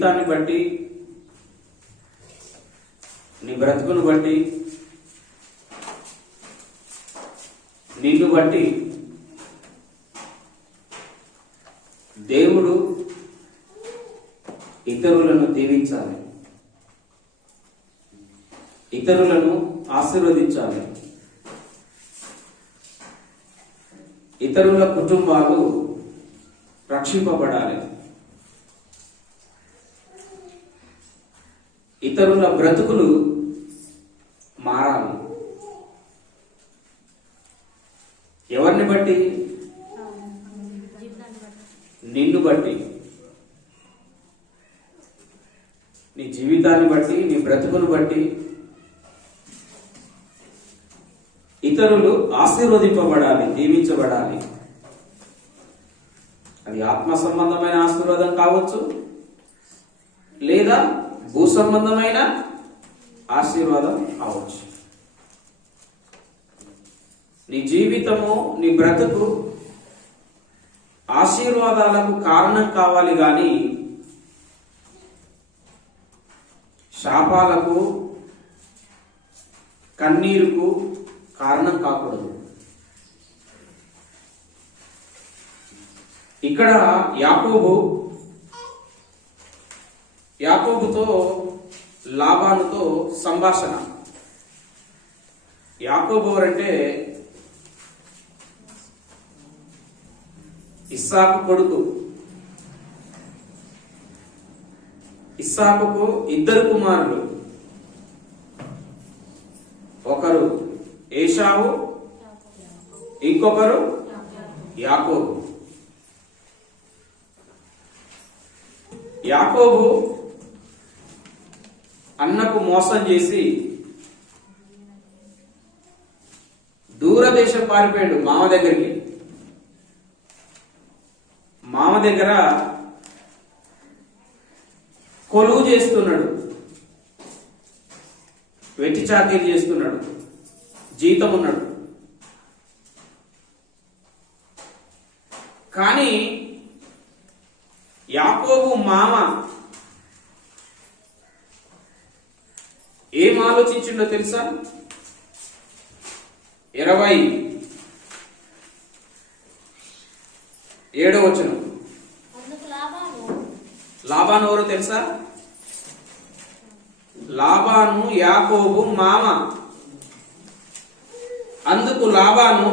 జీవితాన్ని బట్టి నీ బ్రతుకును బట్టి నిన్ను బట్టి దేవుడు ఇతరులను దీవించాలి. ఇతరులను ఆశీర్వదించాలి. ఇతరుల కుటుంబాలు రక్షింపబడాలి. ఇతరుల బ్రతుకులు మారాలి ఎవరిని బట్టి? నిన్ను బట్టి. నీ జీవితాన్ని బట్టి నీ బ్రతుకును బట్టి. ఇతరులు ఆశీర్వదింపబడాలి దీవించబడాలి అది ఆత్మ సంబంధమైన ఆశీర్వాదం కావచ్చు లేదా భూ సంబంధమైన ఆశీర్వాదం కావచ్చు. నీ జీవితము నీ బ్రతుకు ఆశీర్వాదాలకు కారణం కావాలి గాని శాపాలకు కన్నీరుకు కారణం కాకూడదు. ఇక్కడ యాకోబు యాకోబుతో లాభానుతో సంభాషణ. యాకోబు అంటే ఇస్సాకు కొడుకు. ఇస్సాకుకు ఇద్దరు కుమారులు. ఒకరు ఏషావు ఇంకొకరు యాకోబు. యాకోబు అన్నకు మోసం చేసి దూరదేశం పారిపోయాడు మామ దగ్గరికి. మామ దగ్గర కొలువు చేస్తున్నాడు. వెట్టి చాకరీ చేస్తున్నాడు. జీతం ఉన్నాడు. కానీ యాకోబు మామ ఏం ఆలోచించిండో తెలుసా? ఇరవై ఏడో వచనం. లాభాలు? లాబాను ఎవరో తెలుసా? లాబాను యాకోబు మామ. అందుకు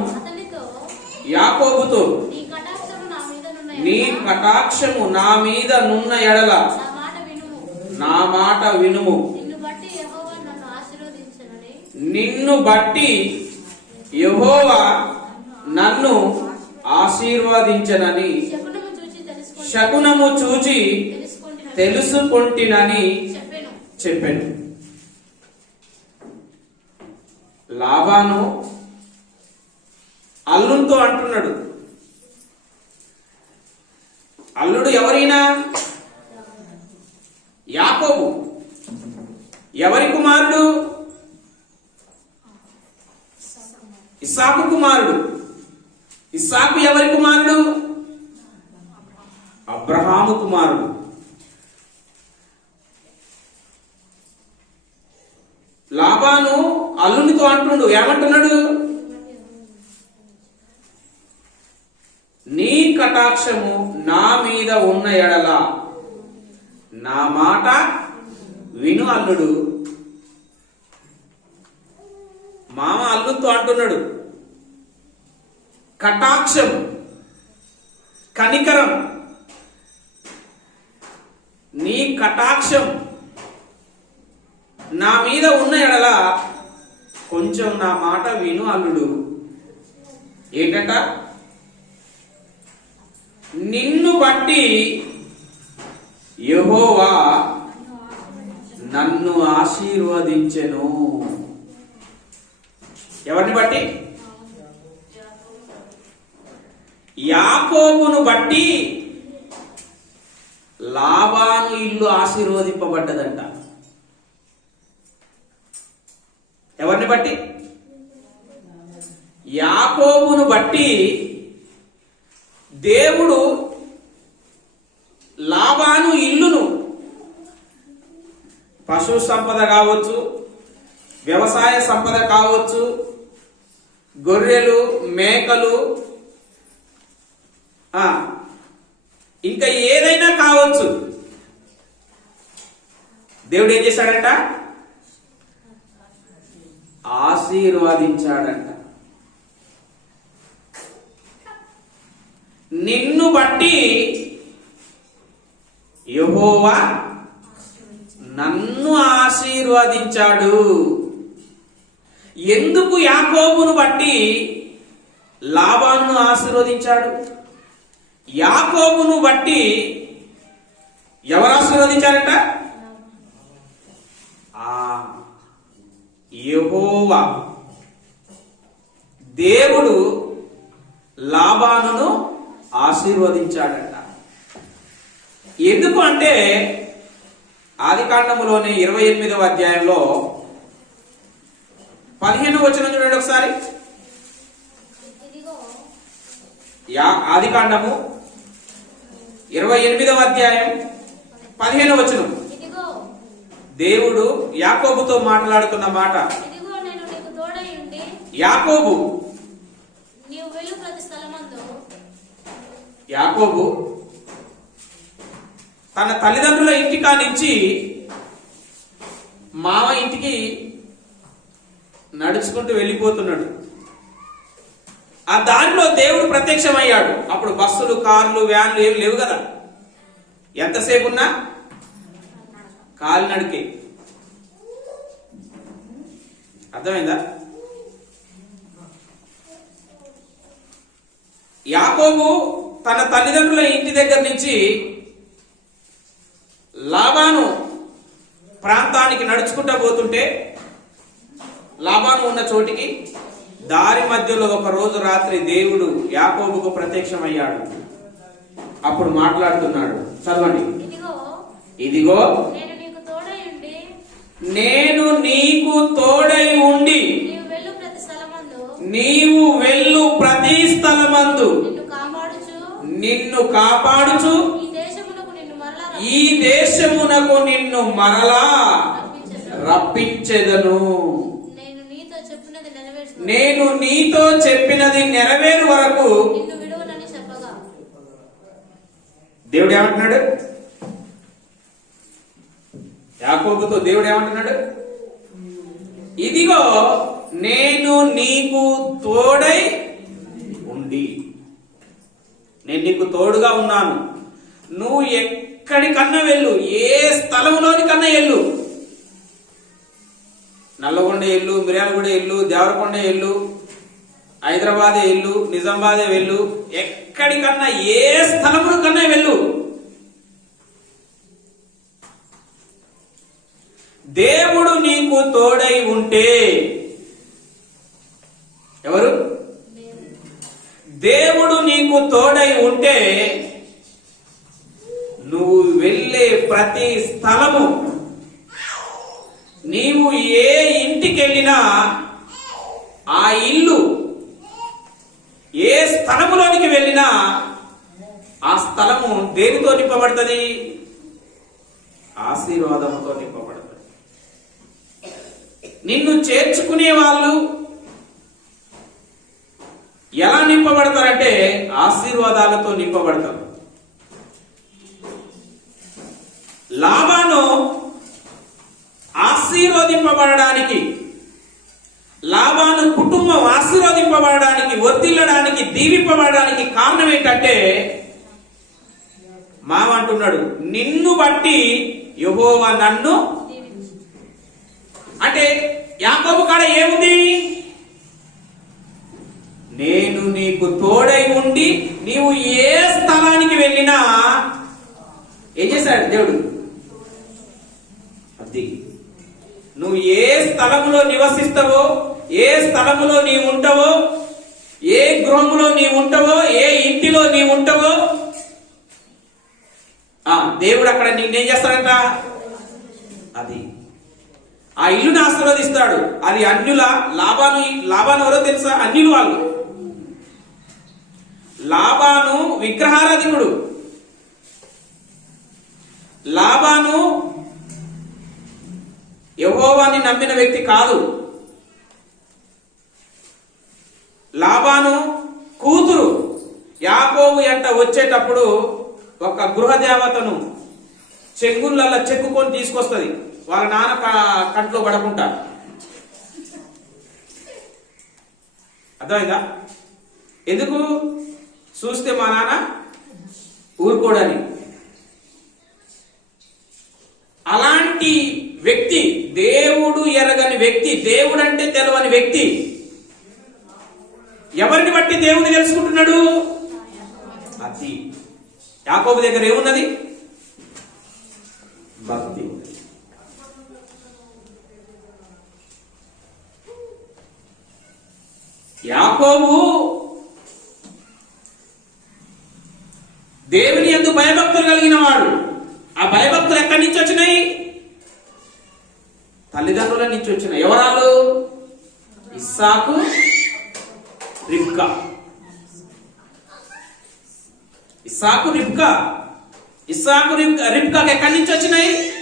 అతనితో యాకోబుతో. నీ కటాక్షము నా మీద నున్న నీ ఎడల. కటాక్షము నా మీద నున్న ఎడల నా మాట వినుము. నిన్ను బట్టి యెహోవా నన్ను ఆశీర్వదించనని శకునము చూచి తెలుసుకొంటినని చెప్పాను. చెప్పాను. లాభాను అల్లునితో అంటున్నాడు. అల్లుడు ఎవరైనా? యాకోబు. ఎవరి కుమారుడు? ఇస్సాకు కుమారుడు. ఇస్సాకు ఎవరి కుమారుడు? అబ్రహాము కుమారుడు. లాభాను అల్లునితో అంటుండు ఏమంటున్నాడు? నీ కటాక్షము నా మీద ఉన్న ఎడల. నా మాట విను అల్లుడు. మామ అల్లుతో అంటున్నాడు కటాక్షం కనికరం. నీ కటాక్షం నా మీద ఉన్న ఎడల కొంచెం నా మాట విను అల్లుడు. ఏంటంట? నిన్ను బట్టి యెహోవా నన్ను ఆశీర్వదించెను. ఎవరిని బట్టి? యాకోబును బట్టి లాభాను ఇల్లు ఆశీర్వదింపబడ్డదంట. ఎవరిని బట్టి? యాకోబును బట్టి దేవుడు లాభాను ఇల్లును పశు సంపద కావచ్చు వ్యవసాయ సంపద కావచ్చు గొర్రెలు మేకలు ఇంకా ఏదైనా కావచ్చు. దేవుడు ఏం చేశాడంట? ఆశీర్వదించాడంట. నిన్ను బట్టి యహోవా నన్ను ఆశీర్వదించాడు. ఎందుకు యాకోబును బట్టి లాభాను ఆశీర్వదించాడు? యాకోబును బట్టి ఎవరు ఆశీర్వదించారట ఆ యెహోవా. దేవుడు లాభాను ఆశీర్వదించాడట. ఎందుకు అంటే ఆదికాండములోని ఇరవై ఎనిమిదవ అధ్యాయంలో పదిహేను వచ్చిన చూడండి ఒకసారి. యా ఆదికాండము ఇరవై ఎనిమిదవ అధ్యాయం పదిహేను వచనం. దేవుడు యాకోబుతో మాట్లాడుతున్న మాట. యాకోబు. యాకోబు తన తల్లిదండ్రుల ఇంటి కానించి మామ ఇంటికి నడుచుకుంటూ వెళ్ళిపోతున్నాడు. ఆ దారిలో దేవుడు ప్రత్యక్షమయ్యాడు. అప్పుడు బస్సులు కార్లు వ్యాన్లు ఏమి లేవు కదా. ఎంతసేపు ఉన్నా కాలినడికే అర్థమైందా? యాకోబు తన తల్లిదండ్రుల ఇంటి దగ్గర నుంచి లాబాను ప్రాంతానికి నడుచుకుంటూ పోతుంటే లాభాను ఉన్న చోటికి దారి మధ్యలో ఒక రోజు రాత్రి దేవుడు యాకోబుకు ప్రత్యక్షమయ్యాడు. అప్పుడు మాట్లాడుతున్నాడు చదవండి. ఇదిగో నేను నీకు తోడై ఉండి నీవు వెళ్ళు ప్రతి స్థలమందు. నిన్ను కాపాడుచు. ఈ దేశమునకు నిన్ను మరలా రప్పించెదను. రప్పించెదను నేను నీతో చెప్పినది నెరవేర్చు నేను నీతో చెప్పినది నెరవేరు వరకు దేవుడు ఏమంటున్నాడు? యాకోబుతో దేవుడు ఏమంటున్నాడు? ఇదిగో నేను నీకు తోడై ఉండి నేను నీకు తోడుగా ఉన్నాను. నువ్వు ఎక్కడికన్నా వెళ్ళు ఏ స్థలంలోని కన్నా వెళ్ళు. నల్లగొండ ఎల్లు మిర్యాలగూడ ఎల్లు దేవరకొండ ఎల్లు హైదరాబాదే ఇల్లు నిజామాబాదే వెళ్ళు. ఎక్కడికన్నా ఏ స్థలమును కన్నా వెళ్ళు. దేవుడు నీకు తోడై ఉంటే ఎవరు? దేవుడు నీకు తోడై ఉంటే నువ్వు వెళ్ళే ప్రతి స్థలము నీవు ఏ ఇంటికి వెళ్ళినా ఆ ఇల్లు ఏ స్థలములోనికి వెళ్ళినా ఆ స్థలము దేనితో నింపబడుతుంది? ఆశీర్వాదంతో నింపబడుతుంది. నిన్ను చేర్చుకునే వాళ్ళు ఎలా నింపబడతారంటే ఆశీర్వాదాలతో నింపబడతారు. లాభాను ఆశీర్వదింపబడడానికి లాభాను కుటుంబం ఆశీర్వదింపబడడానికి వర్తిల్లడానికి దీవింపబడడానికి కారణం ఏంటంటే మామంటున్నాడు నిన్ను బట్టి యహోవా నన్ను అంటే యాకోబు కాడ ఏముంది? నేను నీకు తోడై ఉండి నీవు ఏ స్థలానికి వెళ్ళినా ఏం చేశాడు దేవుడు? అది నువ్వు ఏ స్థలములో నివసిస్తావో ఏ స్థలములో నీవు ఉంటావో ఏ గృహములో నీవు ఉంటావో ఏ ఇంటిలో నీవు ఉంటావో ఆ దేవుడు అక్కడ నిన్నేం చేస్తాడంట? అది. ఆ ఇల్లుని ఆశీర్వదిస్తాడు. అది అన్యుల లాభాను లాభాను ఎవరో తెలుసా? అన్యులు వాళ్ళు. లాభాను విగ్రహారాధికుడు. లాభాను యహోవాని నమ్మిన వ్యక్తి కాదు. లాభాను కూతురు యాకోబు ఎంట వచ్చేటప్పుడు ఒక గృహ దేవతను చెంగుళ్ళల్లో చెక్కుకొని తీసుకొస్తుంది. వాళ్ళ నాన్న కంట్లో పడకుండా. అర్థమైందా? ఎందుకు? చూస్తే మా నాన్న ఊరుకోడని. అలాంటి వ్యక్తి దేవుడు ఎరగని వ్యక్తి దేవుడు అంటే తెలవని వ్యక్తి. ఎవరిని బట్టి దేవుని తెలుసుకుంటున్నాడు? అది యాకోబు దగ్గర ఏమున్నది? భక్తి. యాకోబు దేవుని ఎందు భయభక్తులు కలిగిన వాడు. ఆ భయభక్తులు ఎక్కడి నుంచి వచ్చినాయి? తల్లిదండ్రుల నుంచి వచ్చిన ఎవరాలు? ఇస్సాకు రిబ్కా. ఇస్సాకు రిబ్కా. ఇస్సాకు రిబ్ రిబ్కాకి ఎక్కడి నుంచి వచ్చినాయి?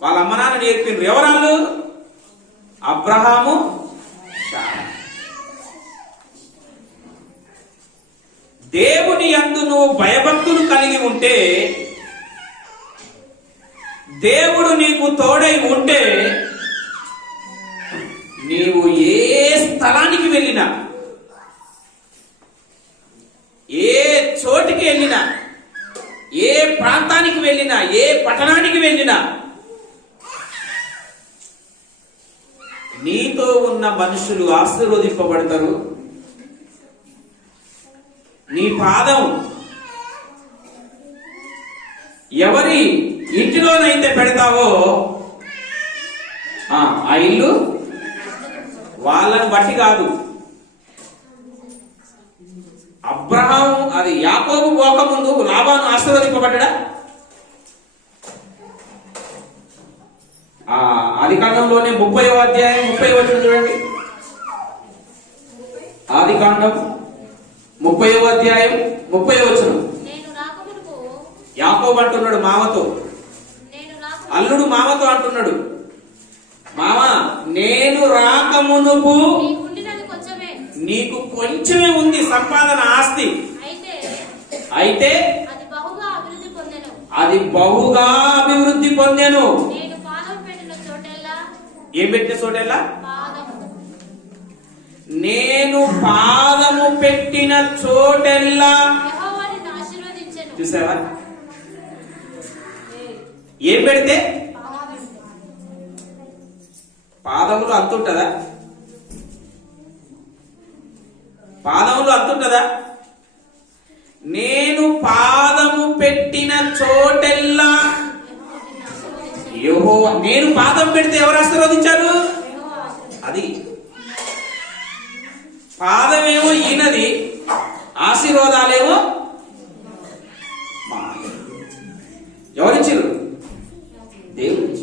వాళ్ళ అమ్మ నాన్న నేర్పిన ఎవరాళ్ళు? అబ్రహాము దేవుని అందు నువ్వు భయభక్తులు కలిగి ఉంటే దేవుడు నీకు తోడై ఉంటే నీవు ఏ స్థలానికి వెళ్ళినా ఏ చోటికి వెళ్ళినా ఏ ప్రాంతానికి వెళ్ళినా ఏ పట్టణానికి వెళ్ళినా నీతో ఉన్న మనుషులు ఆశీర్వదింపబడతారు. నీ పాదం ఎవరి ఇంటిలోనైతే పెడతావో? ఆ ఆ ఇల్లు వాళ్ళని బట్టి కాదు. అబ్రహాం అది యాకోబు పోకముందు లాభాను ఆశీర్వదింపబడ్డా? ఆ ఆది కాండంలోనే ముప్పై అధ్యాయం ముప్పై వచ్చిన చూడండి. ఆది కాండం ముప్పై అధ్యాయం ముప్పై వచ్చిన యాకోబు అంటున్నాడు మామతో అల్లుడు మామతో అంటున్నాడు మామ నేను రాకమునుపు నీకు కొంచెమే ఉంది సంపాదన ఆస్తి. అయితే అది బహుగా అభివృద్ధి పొందెను. ఏం పెట్టిన చోటెల్లా నేను పాదము పెట్టిన చోటెల్లా చూసావా? ఏం పెడితే? పాదములు అంతుంటదా? పాదములు అంతుంటదా? నేను పాదము పెట్టిన చోటెల్లా యోహో నేను పాదం పెడితే ఎవరు ఆశీర్వదించారు? అది. పాదమేమో ఈయనది ఆశీర్వాదాలేమో మాది. దేవుడు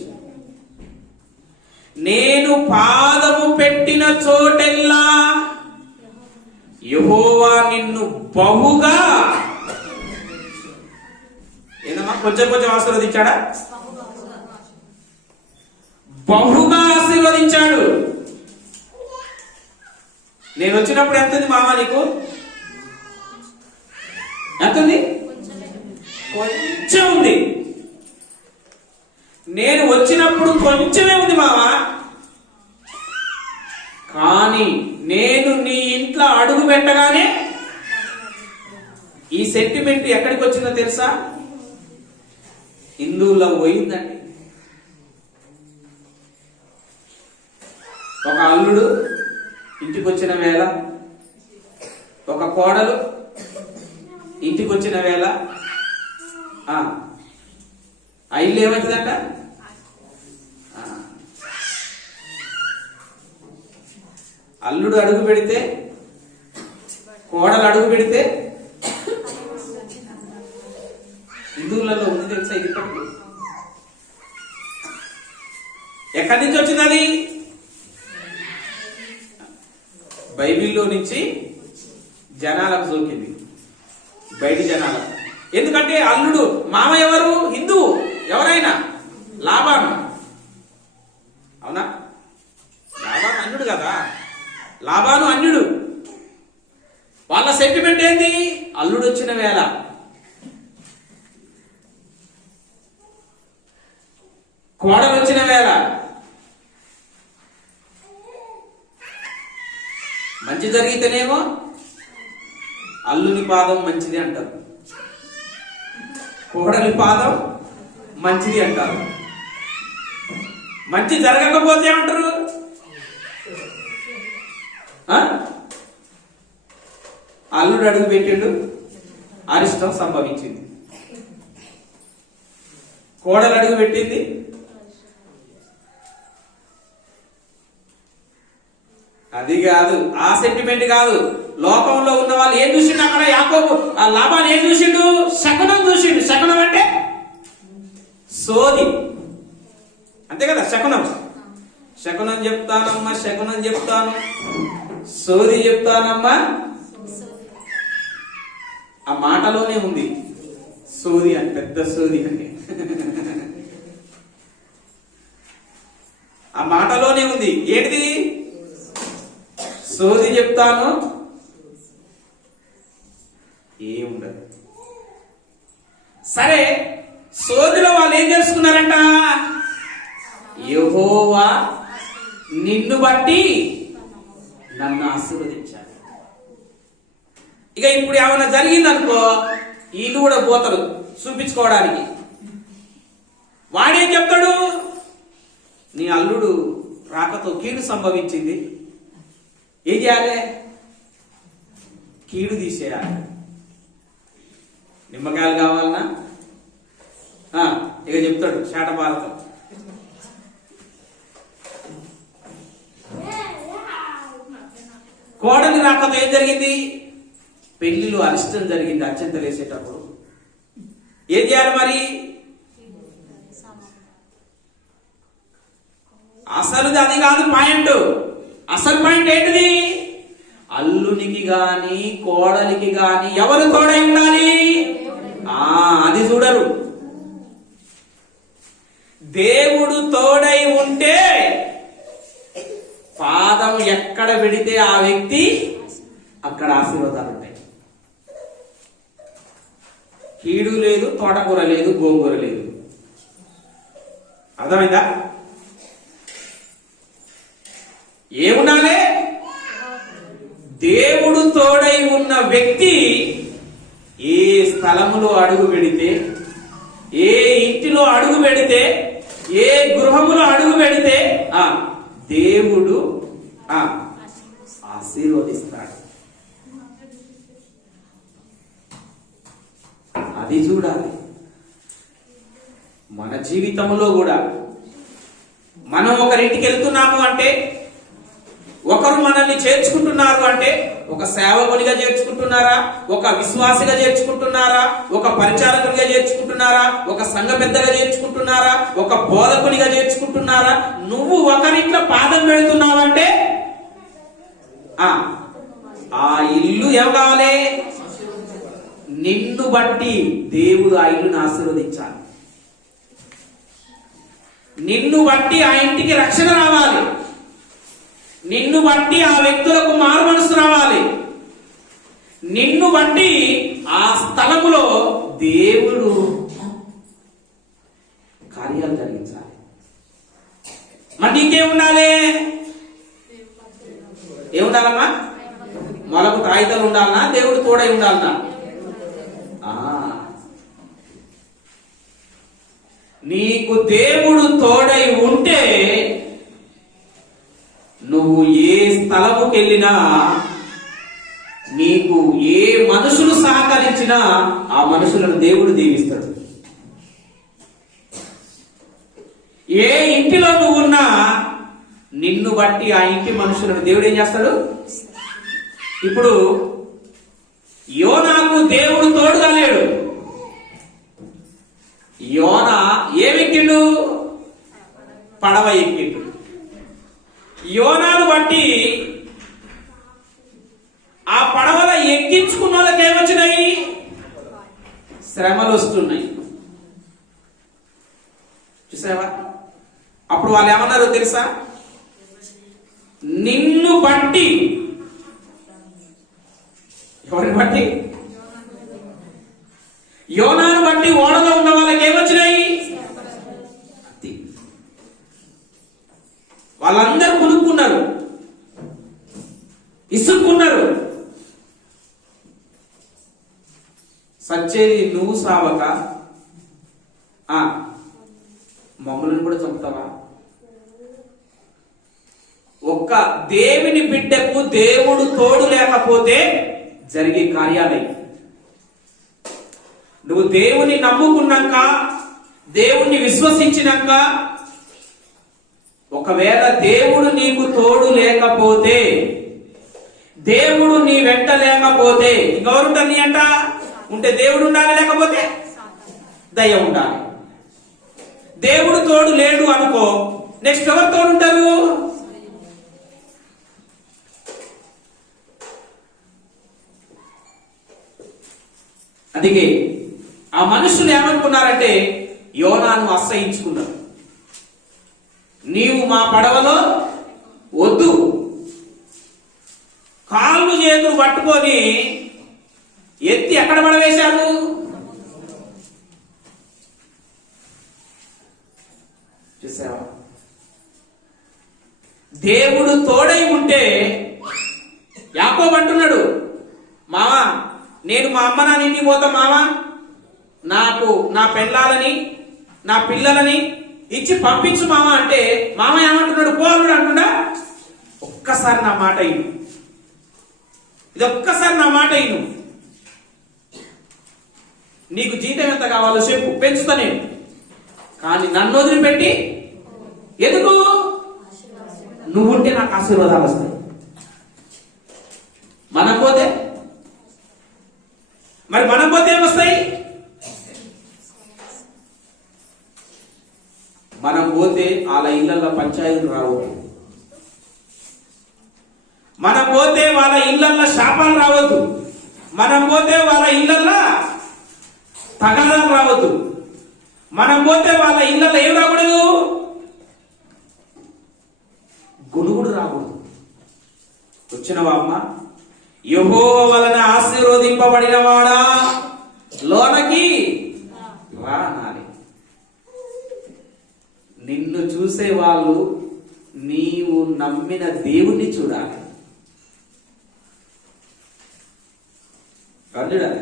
నేను పాదము పెట్టిన చోటెల్లా యహోవా నిన్ను బహుగా ఏందమ్మా? కొంచెం కొంచెం ఆశీర్వదించాడా? బహుగా ఆశీర్వదించాడు. నేను వచ్చినప్పుడు ఎంత మామ నీకు? ఎంతుంది? కొంచెం ఉంది. నేను వచ్చినప్పుడు కొంచెమే ఉంది మావా. కానీ నేను నీ ఇంట్లో అడుగు పెట్టగానే ఈ సెంటిమెంట్ ఎక్కడికి వచ్చిందో తెలుసా? హిందువుల్లో పోయిందండి. ఒక అల్లుడు ఇంటికి వచ్చిన వేళ ఒక కోడలు ఇంటికి వచ్చిన వేళ ఆ ఆ ఇల్లు ఏమవుతుందంట అల్లుడు అడుగు పెడితే కోడలు అడుగు పెడితే హిందువులలో ఉంది తెలుసా ఇది ఎక్కడి నుంచి వచ్చింది అది బైబిల్లో నుంచి జనాలకు సోకింది. బయటి జనాలకు. ఎందుకంటే అల్లుడు మామ ఎవరు? హిందూ. ఎవరైనా? లాభాను. అవునా? లాభాను అల్లుడు కదా. లాభాను అన్యుడు. వాళ్ళ సెంటిమెంట్ ఏంది? అల్లుడు వచ్చిన వేళ. కోడలు వచ్చిన వేళ. మంచి జరిగితేనేమో అల్లుని పాదం మంచిది అంటారు. కోడలి పాదం మంచిది అంటారు. మంచి జరగకపోతే ఏమంటారు? అల్లుడు అడుగు పెట్టిండు. అరిష్టం సంభవించింది. కోడలు అడుగు పెట్టింది. అది కాదు ఆ సెంటిమెంట్ కాదు. లోకంలో ఉన్న వాళ్ళు ఏం చూసిండు అక్కడ? యాకోబు ఆ లాభాన్ని ఏం చూసిండు? శకునం చూసిండు. శకునం అంటే? సోది. అంతే కదా శకునం. శకునం చెప్తానమ్మా శకునం చెప్తాను. సోది చెప్తానమ్మా. ఆ మాటలోనే ఉంది. సోది అని పెద్ద సోది అంటే. ఆ మాటలోనే ఉంది. ఏంటిది? సోది చెప్తాను. ఏముండదు. సరే సోదిలో వాళ్ళు ఏం తెలుసుకున్నారంట? యహోవా నిన్ను బట్టి నన్ను ఆశీర్వదించాడు ఇక ఇప్పుడు ఏమైనా జరిగిందనుకో వీళ్ళు కూడా పోతారు చూపించుకోవడానికి. వాడేం చెప్తాడు? నీ అల్లుడు రాకతో కీడు సంభవించింది. ఏం చేయాలి? కీడు తీసేయాలి. నిమ్మకాయలు కావాలన్నా ఆ, ఇక చెప్తాడు చేటపాలతో కోడలి రాకతో ఏం జరిగింది? పెళ్ళిలో అరిష్టం జరిగింది అత్యంత వేసేటప్పుడు. ఏం చేయాలి మరి? అసలుది అది కాదు పాయింట్. అసలు పాయింట్ ఏంటిది? అల్లునికి గాని కోడలికి గాని ఎవరు తోడై ఉండాలి? ఆ అది చూడరు. దేవుడు తోడై ఉంటే పాదం ఎక్కడ పెడితే ఆ వ్యక్తి అక్కడ ఆశీర్వాదాలు ఉంటాయి. కీడు లేదు తోటకూర లేదు గోంగూర లేదు. అర్థమైందా? ఏమున్నాలే? దేవుడు తోడై ఉన్న వ్యక్తి ఏ స్థలములో అడుగు పెడితే ఏ ఇంటిలో అడుగు పెడితే ఏ గృహములో అడుగు పెడితే ఆ దేవుడు ఆ ఆశీర్వదిస్తాడు. అది చూడాలి. మన జీవితంలో కూడా మనం ఒకరింటికి వెళ్తున్నాము అంటే ఒకరు మనల్ని చేర్చుకుంటున్నారు అంటే ఒక సేవకునిగా చేర్చుకుంటున్నారా? ఒక విశ్వాసిగా చేర్చుకుంటున్నారా? ఒక పరిచారకునిగా చేర్చుకుంటున్నారా? ఒక సంఘ పెద్దగా చేర్చుకుంటున్నారా? ఒక బోధకునిగా చేర్చుకుంటున్నారా? నువ్వు ఒకరింట్లో పాదం పెడుతున్నావంటే? ఆ ఆ ఇల్లు ఏం కావాలి? నిన్ను బట్టి దేవుడు ఆ ఇల్లుని ఆశీర్వదించాలి. నిన్ను బట్టి ఆ ఇంటికి రక్షణ రావాలి. నిన్ను బట్టి ఆ వ్యక్తులకు మారు మనసు రావాలి. నిన్ను బట్టి ఆ స్థలములో దేవుడు కార్యాలు జరిగించాలి. మరి నీకేం ఉండాలి? ఏముండాలమ్మా? మొలకు తాయితలు ఉండాలనా? దేవుడు తోడై ఉండాలనా? నీకు దేవుడు తోడై ఉంటే నువ్వు ఏ స్థలముకి వెళ్ళినా నీకు ఏ మనుషులు సహకరించినా ఆ మనుషులను దేవుడు దీవిస్తాడు. ఏ ఇంటిలో నువ్వు ఉన్నా నిన్ను బట్టి ఆ ఇంటి మనుషులను దేవుడు ఏం చేస్తాడు? ఇప్పుడు యోనాకు దేవుడు తోడుగా లేడు. యోన ఏమెక్కిండు పడవ ఎక్కిండు. యోనాను బట్టి ఆ పడవల ఎక్కించుకున్న వాళ్ళకి ఏమొచ్చినాయి? శ్రమలు వస్తున్నాయి. చూసావా? అప్పుడు వాళ్ళు ఏమన్నారు తెలుసా? నిన్ను బట్టి ఎవరిని బట్టి యోనాను బట్టి ఓడలో ఉన్న వాళ్ళకి ఏమొచ్చినాయి అది. వాళ్ళందరూ కొనుక్కున్నారు. ఇసుక్కున్నారు. సచ్చేది నువ్వు సావక. ఆ, మమ్మల్ని కూడా చంపుతావా? ఒక్క దేవుని బిడ్డకు దేవుడు తోడు లేకపోతే జరిగే కార్యాలయం. నువ్వు దేవుని నమ్ముకున్నాక దేవుణ్ణి విశ్వసించినాక ఒకవేళ దేవుడు నీకు తోడు లేకపోతే దేవుడు నీ వెంట లేకపోతే ఇంకెవరుంటారు నీ అంట ఉంటే దేవుడు ఉండాలి లేకపోతే? దయ ఉండాలి. దేవుడు తోడు లేడు అనుకో నెక్స్ట్ ఎవరు తోడు ఉంటారు అందుకే ఆ మనుషులు ఏమనుకున్నారంటే యోనాను అసహించుకున్నారు. నీవు మా పడవలో వద్దు. కాళ్ళు చేతులు పట్టుకొని ఎత్తి ఎక్కడ పడవేశారు? చూసావా? దేవుడు తోడై ఉంటే యాకో అంటున్నాడు మావా నేను మా అమ్మ నాన్న నిండిపోతా పోతా మావా? నాకు నా పెళ్ళాలని నా పిల్లలని ఇచ్చి పంపించు మామ అంటే మామ ఏమంటున్నాడు? పోలుడు అంటున్నా ఒక్కసారి నా మాట ఇను ఇది ఒక్కసారి నా మాట ఇను నీకు జీతం ఎంత కావాలో చెప్పు పెంచుతా నేను. కానీ నన్ను వదిలిపెట్టి ఎందుకు? నువ్వుంటే నాకు ఆశీర్వాదాలు వస్తాయి మనం పోతే మరి మనం పోతే ఏమొస్తాయి మనం పోతే వాళ్ళ ఇళ్ళలో పంచాయతీలు రావద్దు మనం పోతే వాళ్ళ ఇళ్ళల్లో శాపాలు రావద్దు. మనం పోతే వాళ్ళ ఇళ్ళల్లో తగదాలు రావద్దు. మనం పోతే వాళ్ళ ఇళ్ళల్లో ఏం రాకూడదు? గునుగుడు రాకూడదు. వచ్చినవా అమ్మ యహో వలన ఆశీర్వదింపబడిన వాడా? లోనకి రానా? నిన్ను చూసే వాళ్ళు నీవు నమ్మిన దేవుణ్ణి చూడాలి. ఎవరు చూడాలి?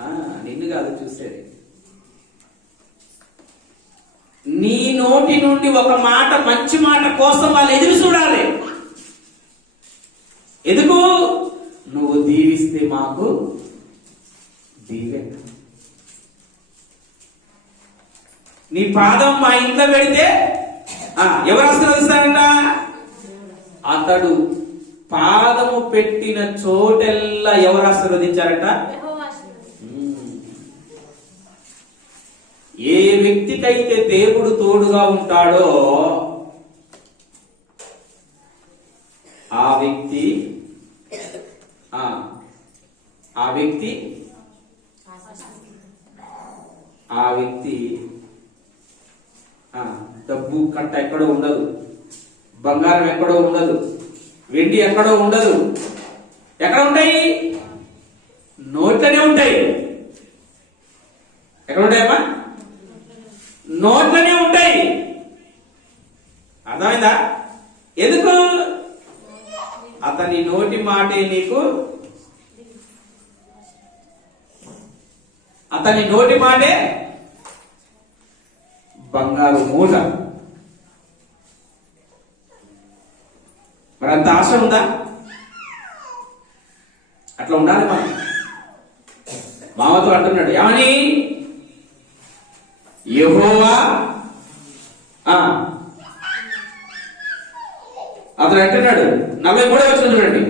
ఆ, నిన్ను కాదు చూసేది. నీ నోటి నుండి ఒక మాట మంచి మాట కోసం వాళ్ళు ఎదురు చూడాలి. ఎందుకు? నువ్వు దీవిస్తే మాకు దీవెన. నీ పాదం మా ఇంట్లో పెడితే ఎవరు ఆశీర్వదిస్తారంట? అతడు పాదము పెట్టిన చోటెల్లా ఎవరు ఆశీర్వదించారంట. ఏ వ్యక్తికైతే దేవుడు తోడుగా ఉంటాడో ఆ వ్యక్తి ఆ ఆ వ్యక్తి ఆ వ్యక్తి డబ్బు కట్ట ఎక్కడో ఉండదు. బంగారం ఎక్కడో ఉండదు. వెండి ఎక్కడో ఉండదు. ఎక్కడ ఉంటాయి? నోట్లనే ఉంటాయి. ఎక్కడ ఉంటాయమ్మా నోట్లనే ఉంటాయి. అర్థమైందా? ఎందుకు? అతని నోటి మాటే నీకు అతని నోటి మాటే బంగారు మూట మరి అంత ఆశ ఉందా? అట్లా ఉండాలి మనం. మామతో అంటున్నాడు ఏమని? యెహోవా. అతను అంటున్నాడు నలభై మూడో వచ్చిన చూడండి.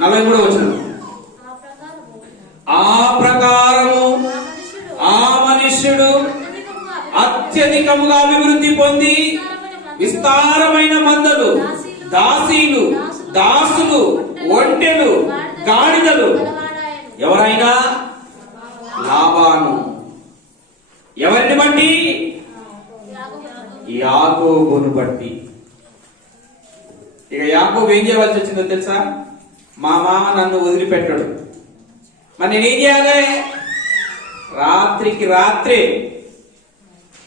నలభై మూడో వచ్చిన ఆ ప్రకారము ఆ మనుష్యుడు అత్యధికముగా అభివృద్ధి పొంది విస్తారమైన మందలు దాసీలు దాసులు ఒంటెలు గాడిదలు. ఎవరైనా లాభాను? ఎవరిని బట్టి? యాకోబు బట్టి. ఇక యాకోబు ఏం చేయవలసి వచ్చిందో తెలుసా? మా మామ నన్ను వదిలిపెట్టడు. మరి నేనేం చేయాలి? రాత్రికి రాత్రే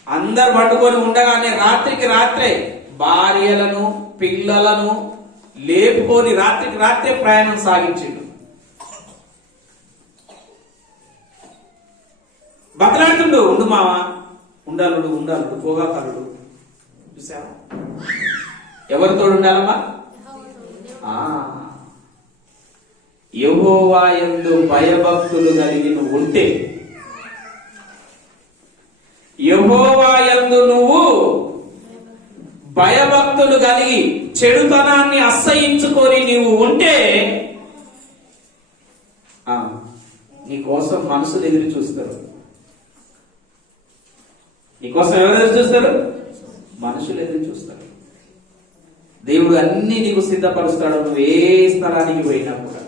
అందరు పట్టుకొని ఉండగానే రాత్రికి రాత్రే భార్యలను పిల్లలను లేపుకొని రాత్రికి రాత్రే ప్రయాణం సాగించిండు. బతలాడుతుండు ఉండు మావా. ఉండాలుడు ఉండాలుడు పోగా కలుడు చూసావా ఎవరితో ఉండాలమ్మా? ఆ. యెహోవా భయభక్తులు కలిగి నువ్వు ఉంటే యహోవాయందు నువ్వు భయభక్తులు కలిగి చెడుతనాన్ని అసహించుకొని నీవు ఉంటే ఆ, నీ కోసం మనసులు ఎదురు చూస్తారు. నీ కోసం ఎవరు ఎదురు చూస్తారు? మనుషులు ఎదురు చూస్తారు. దేవుడు అన్ని నీకు సిద్ధపరుస్తాడు నువ్వు ఏ స్థలానికి పోయినా కూడా.